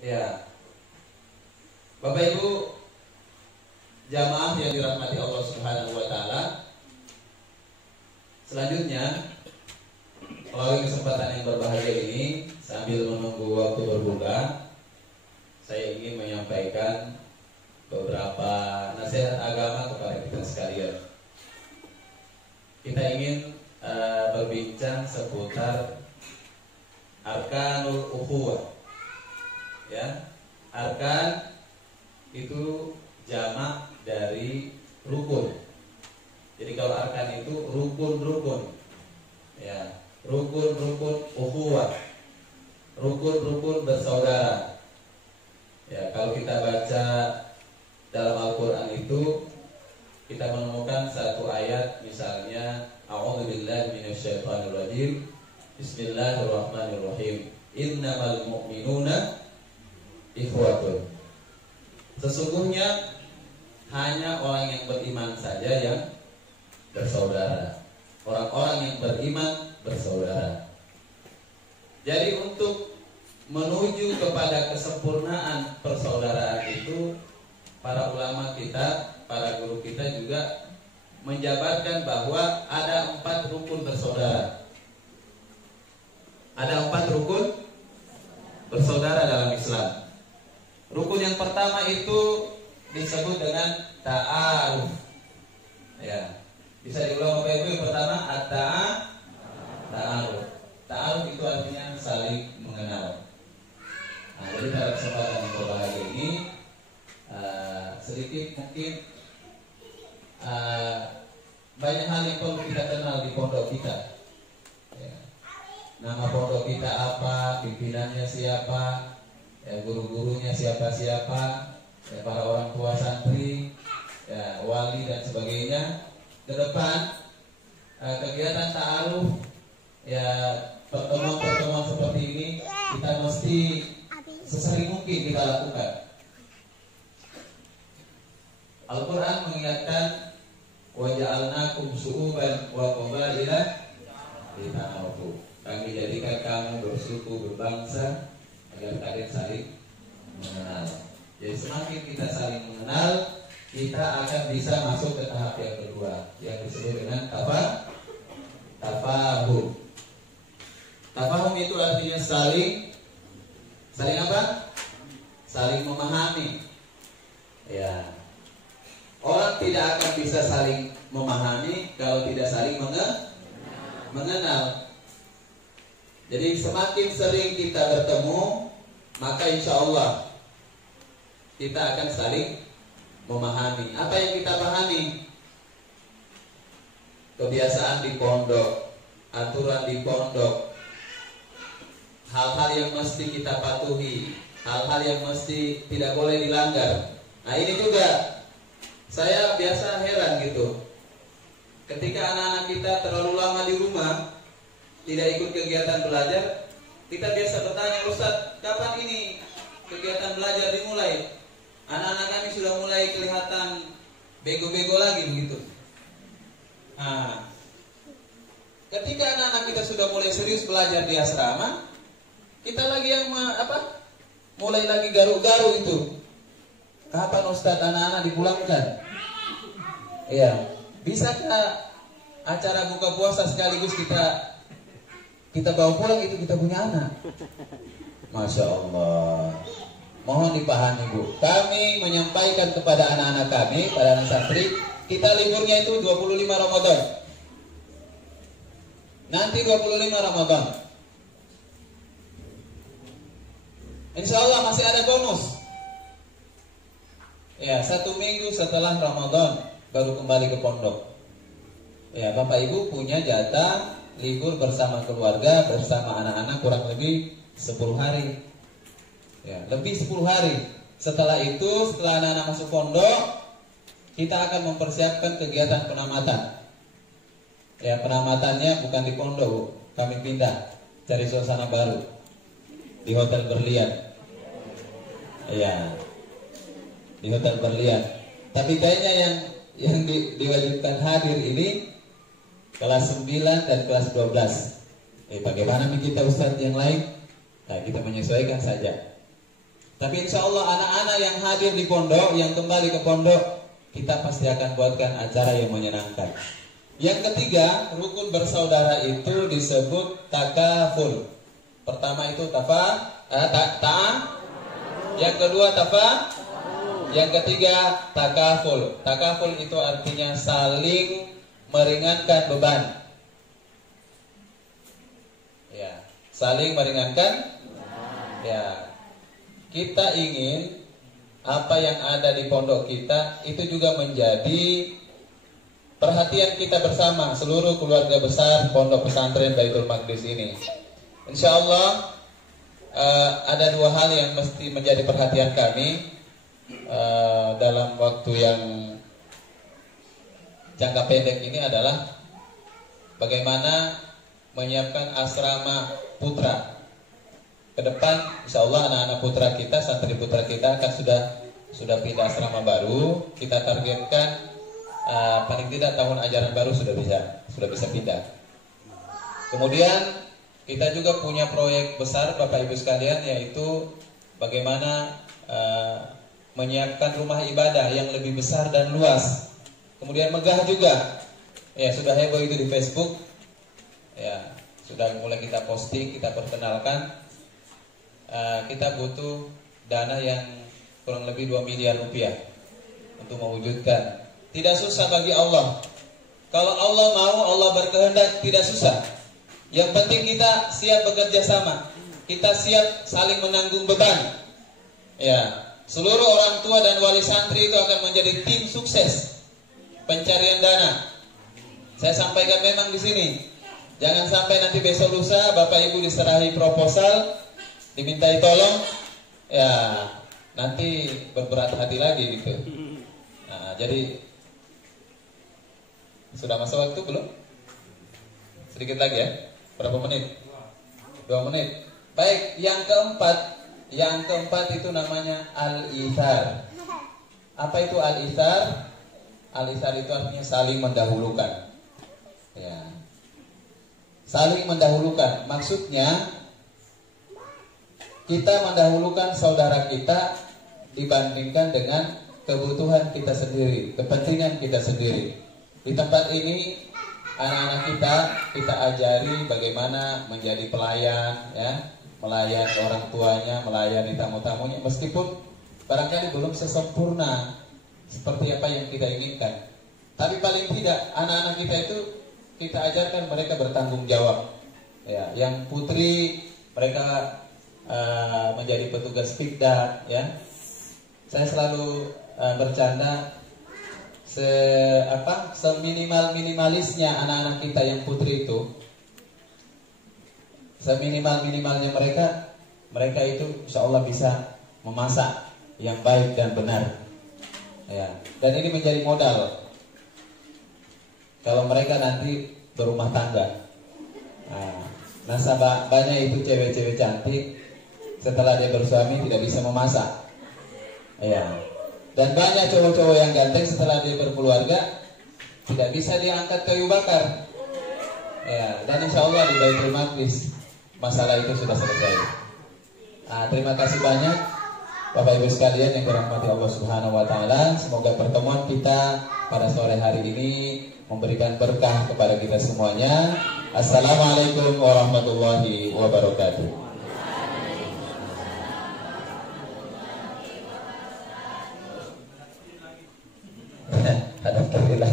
Ya, Bapak Ibu jamaah yang dirahmati Allah Subhanahu wa taala. Selanjutnya, melalui kesempatan yang berbahagia ini, sambil menunggu waktu berbuka, saya ingin menyampaikan beberapa nasihat agama kepada kita sekalian. Kita ingin berbincang seputar arkanul ukhuwah. Ya, arkan itu jamak dari rukun. Jadi kalau arkan itu rukun-rukun. Ya, rukun-rukun ukhuwah. Rukun-rukun bersaudara. Ya, kalau kita baca dalam Al-Qur'an itu kita menemukan satu ayat, misalnya a'udzubillahi minasyaitonirrajim. Bismillahirrahmanirrahim. Innamal mu'minuna ikhwatun. Sesungguhnya hanya orang yang beriman saja yang bersaudara. Orang-orang yang beriman bersaudara. Jadi untuk menuju kepada kesempurnaan persaudaraan itu, para ulama kita, para guru kita juga menjabarkan bahwa ada 4 rukun bersaudara. Ada 4 rukun bersaudara dalam Islam. Rukun yang pertama itu disebut dengan ta'aruf. Ya, bisa diulang Bapak Ibu. Yang pertama ta'aruf. Ta'aruf itu artinya saling mengenal. Nah, jadi pada kesempatan yang berbahagia ini sedikit mungkin banyak hal yang perlu kita kenal di pondok kita. Ya. Nama pondok kita apa, pimpinannya siapa, ya, guru-gurunya siapa-siapa, ya, para orang tua santri, ya, wali dan sebagainya. Ke depan kegiatan ta'aruf, ya, pertemuan-pertemuan seperti ini kita mesti sesering mungkin kita lakukan. Al-Quran mengingatkan waja'alnakum syu'uban wa qabaila lita'arafu. Kami jadikan kamu bersuku, berbangsa agar kalian saling mengenal. Jadi semakin kita saling mengenal, kita akan bisa masuk ke tahap yang kedua, yang disebut dengan tafahum. Tafahum itu artinya saling apa? Saling memahami. Ya. Orang tidak akan bisa saling memahami kalau tidak saling mengenal. Jadi semakin sering kita bertemu, maka insya Allah kita akan saling memahami. Apa yang kita pahami? Kebiasaan di pondok, aturan di pondok, hal-hal yang mesti kita patuhi, hal-hal yang mesti tidak boleh dilanggar. Nah, ini juga saya biasa heran gitu. Ketika anak-anak kita terlalu lama di rumah, tidak ikut kegiatan belajar, kita biasa bertanya, Ustadz, kapan ini kegiatan belajar dimulai? Anak-anak kami sudah mulai kelihatan bego-bego lagi begitu. Nah, ketika anak-anak kita sudah mulai serius belajar di asrama, kita lagi yang mulai lagi garuk-garuk itu. Kapan Ustadz anak-anak dipulangkan? Iya, bisakah acara buka puasa sekaligus kita bawa pulang itu kita punya anak? Masya Allah. Mohon dipahami Bu. Kami menyampaikan kepada anak-anak kami, pada anak santri, kita liburnya itu 25 Ramadan. Nanti 25 Ramadan. Insya Allah masih ada bonus. Ya, 1 minggu setelah Ramadan baru kembali ke pondok. Ya, Bapak Ibu punya jatah libur bersama keluarga, bersama anak-anak kurang lebih 10 hari. Ya, lebih 10 hari. Setelah itu, setelah anak-anak masuk pondok, kita akan mempersiapkan kegiatan penamatan. Ya, penamatannya bukan di pondok, kami pindah cari suasana baru di Hotel Berlian. Ya, di Hotel Berlian. Tapi kayaknya yang diwajibkan hadir ini kelas 9 dan kelas 12. Bagaimana nih kita Ustadz yang lain? Nah, kita menyesuaikan saja. Tapi insya Allah anak-anak yang hadir di pondok, yang kembali ke pondok, kita pasti akan buatkan acara yang menyenangkan. Yang ketiga, rukun bersaudara itu disebut takaful. Pertama itu yang kedua yang ketiga takaful. Takaful itu artinya saling meringankan beban. Ya, saling meringankan. Ya. Kita ingin apa yang ada di pondok kita itu juga menjadi perhatian kita bersama seluruh keluarga besar Pondok Pesantren Baitul Maqdis ini. Insya Allah ada dua hal yang mesti menjadi perhatian kami dalam waktu yang jangka pendek ini adalah bagaimana menyiapkan asrama putra. Ke depan insya Allah anak-anak putra kita, santri putra kita akan sudah pindah asrama baru. Kita targetkan paling tidak tahun ajaran baru sudah bisa pindah. Kemudian kita juga punya proyek besar Bapak Ibu sekalian, yaitu bagaimana menyiapkan rumah ibadah yang lebih besar dan luas. Kemudian megah juga. Ya, sudah heboh itu di Facebook. Ya, sudah mulai kita posting, kita perkenalkan. Kita butuh dana yang kurang lebih 2 miliar rupiah untuk mewujudkan. Tidak susah bagi Allah. Kalau Allah mau, Allah berkehendak, tidak susah. Yang penting kita siap bekerja sama. Kita siap saling menanggung beban. Ya, seluruh orang tua dan wali santri itu akan menjadi tim sukses pencarian dana. Saya sampaikan memang di sini. Jangan sampai nanti besok lusa Bapak Ibu diserahi proposal, dimintai tolong, ya nanti berberat hati lagi gitu. Nah, jadi sudah masa waktu belum? Sedikit lagi ya. Berapa menit? 2 menit. Baik, yang keempat itu namanya al-ithar. Apa itu al-ithar? Al-ithar itu artinya saling mendahulukan. Ya. Saling mendahulukan. Maksudnya kita mendahulukan saudara kita dibandingkan dengan kebutuhan kita sendiri, kepentingan kita sendiri. Di tempat ini anak-anak kita ajari bagaimana menjadi pelayan, ya, melayani orang tuanya, melayani tamu-tamunya, meskipun barangkali belum sesempurna seperti apa yang kita inginkan. Tapi paling tidak anak-anak kita itu kita ajarkan mereka bertanggung jawab. Ya, yang putri mereka menjadi petugas Fikda, ya. Saya selalu bercanda seminimal-minimalisnya anak-anak kita yang putri itu, seminimal-minimalnya mereka itu insya Allah bisa memasak yang baik dan benar, ya. Dan ini menjadi modal kalau mereka nanti berumah tangga. Nasabahnya itu cewek-cewek cantik, setelah dia bersuami tidak bisa memasak, ya. Dan banyak cowok-cowok yang ganteng setelah dia berkeluarga tidak bisa dia angkat kayu bakar, ya. Dan insya Allah di Baitul Maqdis masalah itu sudah selesai. Terima kasih banyak Bapak Ibu sekalian yang dirahmati Allah Subhanahu Wa Taala. Semoga pertemuan kita pada sore hari ini memberikan berkah kepada kita semuanya. Assalamualaikum warahmatullahi wabarakatuh.